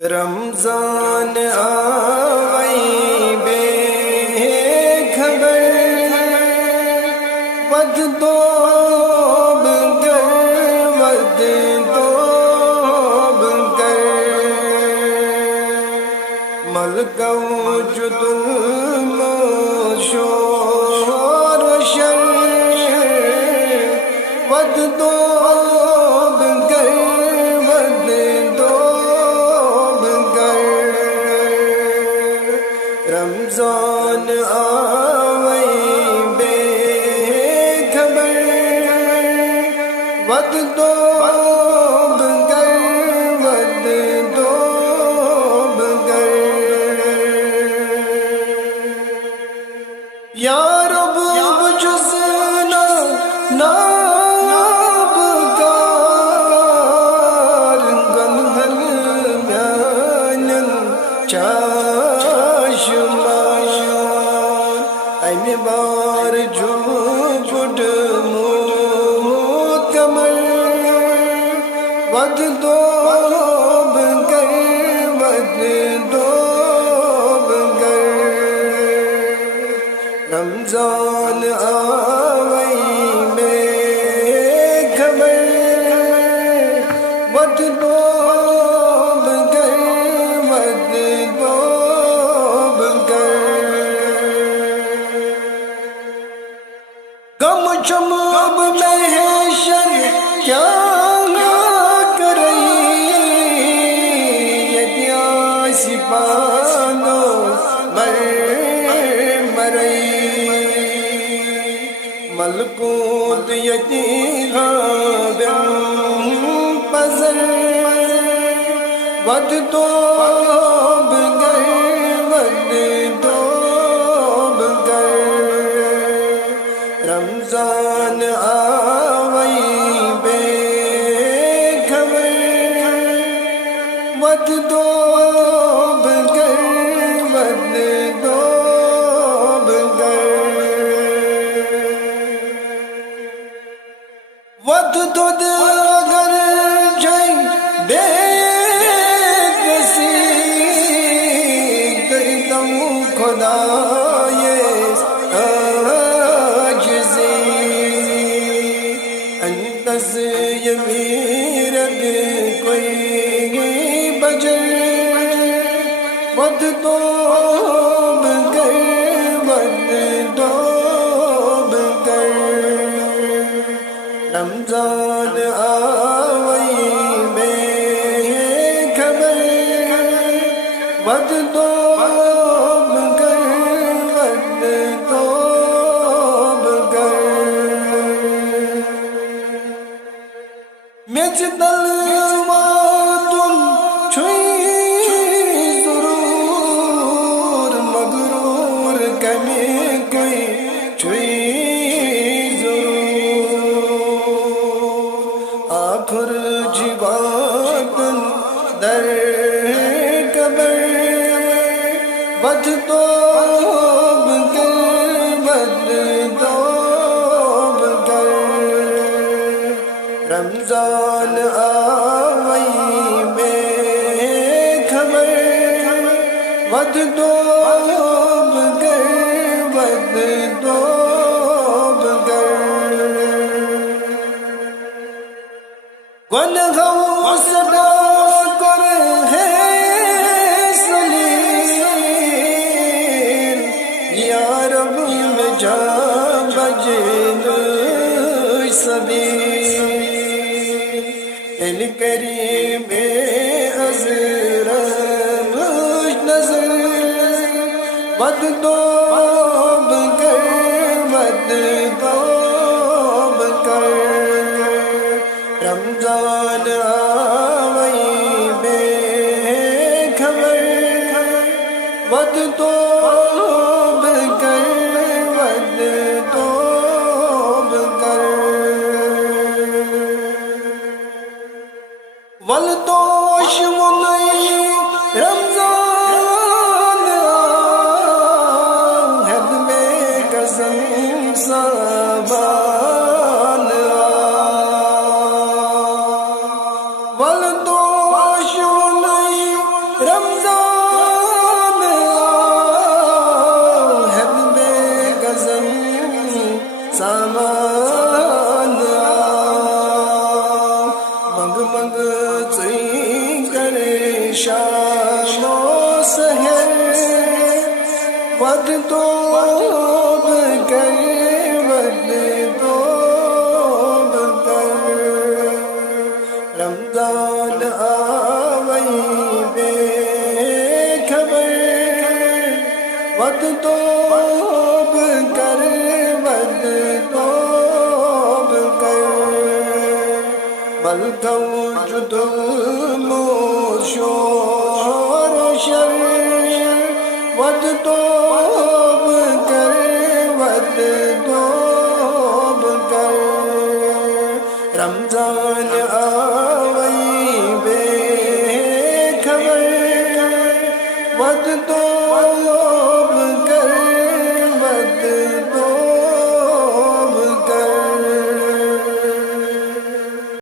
رمضان آوئی بے خبر ود توب گر ود توب گر ملکو جد شور شر ود توب گر ود توب گر رمضان آوئی بے خبر ود توب گر ود توب گر یا رب بجزنا ناب کار گنہل میانن چاشمان این بار جو بڑ موت کمر ود توب گر ود توب گر رمضان آوئی بے خبر ود توب گر ود توب گر غم شماب محشر کیا کرئی یدیا سپانو مرئی ملکوت یتی غابم پزر ود توب گر ود توب گر رمضان آوئی بے خبر ود توب گر ود توب گر ود دود اگر جائیں بے کسی کردم خدای عاجزی انتظ یمیرد کوئی بجر ود توب گر ود توب گر رمضان آوئی بے خبر ود توب گر ود توب گر مجھ دلواتن چھوئی ضرور مغرور کمی کوئی چھوئی آخر جواتن در قبر ود توب گر ود توب گر رمضان آوئی بے خبر ود توب گر ود توب گر گنہوں صدا کر ہے سلیم یا رب میں جا بجن سبیل ان کریم ازرم نظر ود توب گر ود توب گر رمضان آوئی بے خبر ود توب گر ود توب گر ولتوش منئی رمضان حد میں قسم سابان ولتوش منئی شام و سحر ود توب کر ود توب کر رمضان آوئی بے خبر ود توب کر ود توب کر ملکو جد شور و شر ود توب کر ود توب کر رمضان آوئی بے خبر ود توب